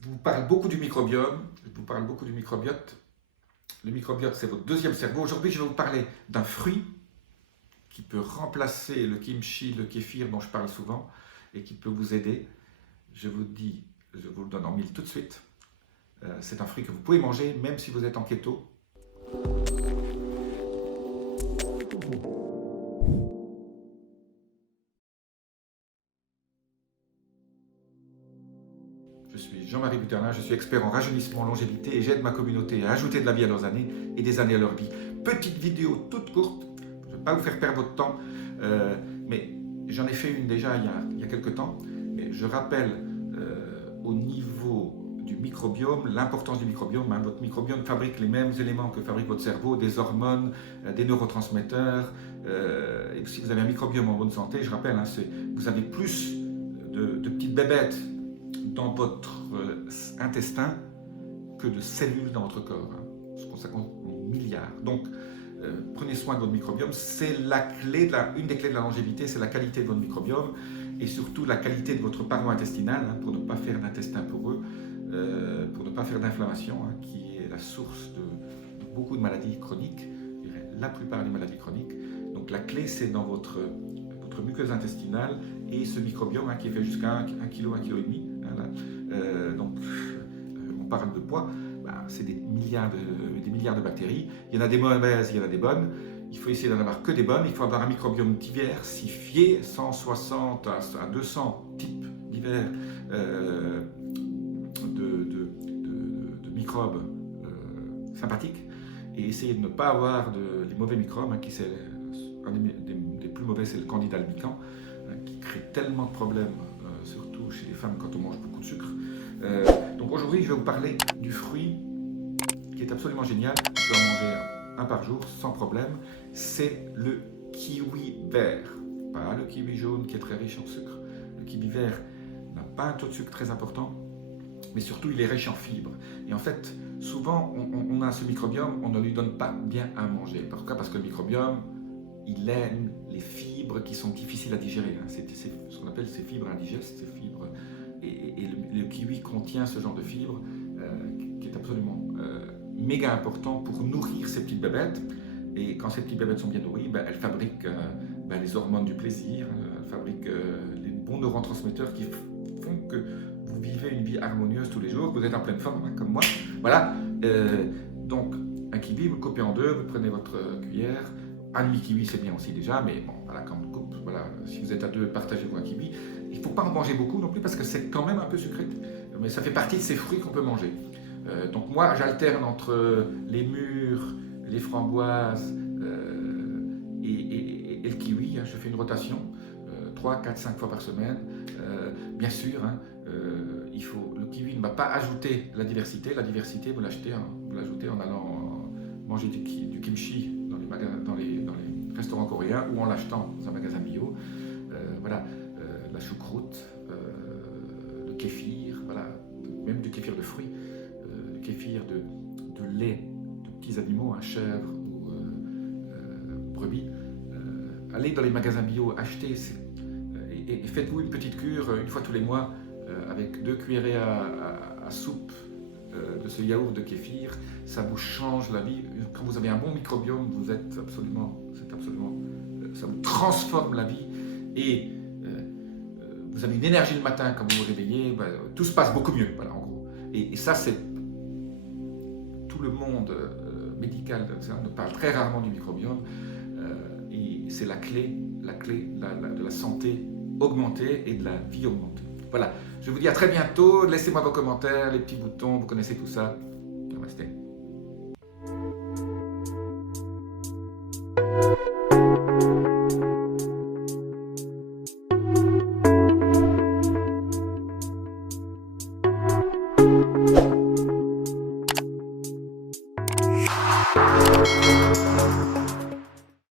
vous parle beaucoup du microbiome, je vous parle beaucoup du microbiote. Le microbiote, c'est votre deuxième cerveau. Aujourd'hui, je vais vous parler d'un fruit qui peut remplacer le kimchi, le kéfir dont je parle souvent et qui peut vous aider. Je vous le donne en mille tout de suite. C'est un fruit que vous pouvez manger même si vous êtes en keto. Je suis Jean-Marie Buterlin, je suis expert en rajeunissement, longévité et j'aide ma communauté à ajouter de la vie à leurs années et des années à leur vie. Petite vidéo toute courte, je ne vais pas vous faire perdre votre temps, mais j'en ai fait une déjà il y a quelques temps. Mais je rappelle au niveau du microbiome, l'importance du microbiome. Votre microbiome fabrique les mêmes éléments que fabrique votre cerveau, des hormones, des neurotransmetteurs. Et si vous avez un microbiome en bonne santé, je rappelle, vous avez plus de petites bébêtes dans votre intestin que de cellules dans votre corps. Ça compte en milliards. Donc, prenez soin de votre microbiome. C'est une des clés de la longévité, c'est la qualité de votre microbiome et surtout la qualité de votre paroi intestinale pour ne pas faire d'intestin poreux, pour ne pas faire d'inflammation, qui est la source de beaucoup de maladies chroniques, je dirais la plupart des maladies chroniques. Donc, la clé, c'est dans votre muqueuse intestinale et ce microbiome qui fait jusqu'à 1 kg, 1,5 kg. Donc, on parle de poids, c'est des milliards de bactéries. Il y en a des mauvaises, il y en a des bonnes. Il faut essayer d'en avoir que des bonnes. Il faut avoir un microbiome diversifié, 160 à 200 types divers de microbes sympathiques. Et essayer de ne pas avoir les mauvais microbes, un des plus mauvais, c'est le Candida albicans, qui crée tellement de problèmes, surtout chez les femmes quand on mange beaucoup de sucre. Donc aujourd'hui, je vais vous parler du fruit qui est absolument génial. On peut en manger un par jour sans problème. C'est le kiwi vert, pas le kiwi jaune qui est très riche en sucre. Le kiwi vert n'a pas un taux de sucre très important, mais surtout il est riche en fibres. Et en fait, souvent on a ce microbiome, on ne lui donne pas bien à manger. Pourquoi? Parce que le microbiome, il aime les fibres qui sont difficiles à digérer. C'est ce qu'on appelle ces fibres indigestes, ces fibres. Et le kiwi contient ce genre de fibres qui est absolument méga important pour nourrir ces petites bébêtes. Et quand ces petites bébêtes sont bien nourries, elles fabriquent les hormones du plaisir, elles fabriquent les bons neurotransmetteurs qui font que vous vivez une vie harmonieuse tous les jours, que vous êtes en pleine forme, comme moi. Voilà. Donc, un kiwi, vous le coupez en deux, vous prenez votre cuillère. Un demi-kiwi, c'est bien aussi déjà, mais bon, voilà, quand on coupe, voilà, si vous êtes à deux, partagez-vous un kiwi. Il ne faut pas en manger beaucoup non plus parce que c'est quand même un peu sucré, mais ça fait partie de ces fruits qu'on peut manger. Donc moi, j'alterne entre les mûres, les framboises et le kiwi. Je fais une rotation 3, 4, 5 fois par semaine. Bien sûr, le kiwi ne va pas ajouter la diversité. La diversité, vous l'ajoutez en allant manger du kimchi dans les restaurants coréens ou en l'achetant dans un magasin bio. Voilà, la choucroute, le kéfir, voilà, même du kéfir de fruits, le kéfir de lait de petits animaux, chèvres ou brebis. Allez dans les magasins bio, achetez et faites-vous une petite cure une fois tous les mois avec 2 cuillerées à soupe de ce yaourt de kéfir. Ça vous change la vie. Quand vous avez un bon microbiome, ça vous transforme la vie et vous avez une énergie le matin quand vous vous réveillez. Tout se passe beaucoup mieux, voilà, en gros. Et ça, c'est tout le monde médical ne parle très rarement du microbiome et c'est la clé de la santé augmentée et de la vie augmentée. Voilà, je vous dis à très bientôt. Laissez-moi vos commentaires, les petits boutons, vous connaissez tout ça.